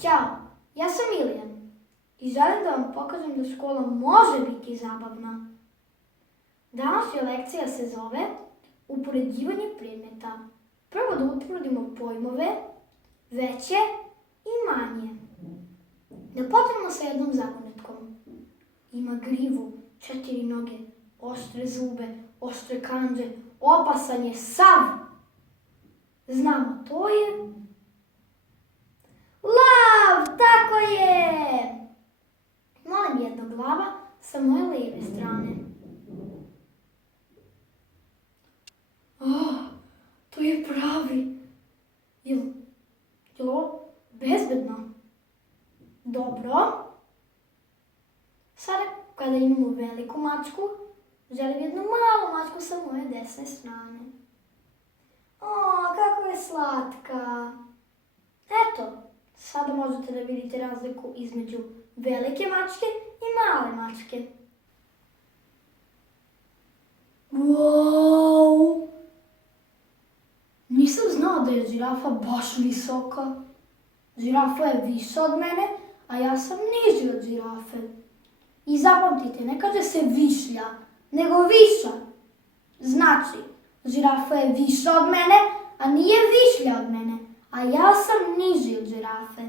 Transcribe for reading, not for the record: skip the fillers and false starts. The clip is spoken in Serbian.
Ćao, ja sam Milijan i želim da vam pokažem da škola može biti zabavna. Današnja lekcija se zove upoređivanje predmeta. Prvo da utvrdimo pojmove, veće i manje. Da počnemo sa jednom zagonetkom. Ima grivu, 4 noge, oštre zube, oštre kandže, opasan je sav. Znamo, to je lav, tako je! Molim jednoglava sa moje lijeve strane. To je pravi. Je ovo bezbedno? Dobro. Sada kada imamo veliku mačku, želim jednu malu mačku sa moje desne strane. Kako je slatka! Eto, sada možete da vidite razliku između velike mačke i male mačke. Wow! Nisam znao da je žirafa baš visoka. Žirafa je viša od mene, a ja sam niži od žirafe. I zapamtite, ne kaže se višlja, nego viša. Znači, žirafa je viša od mene, a nije višlja od mene, a ja sam niži od žirafe.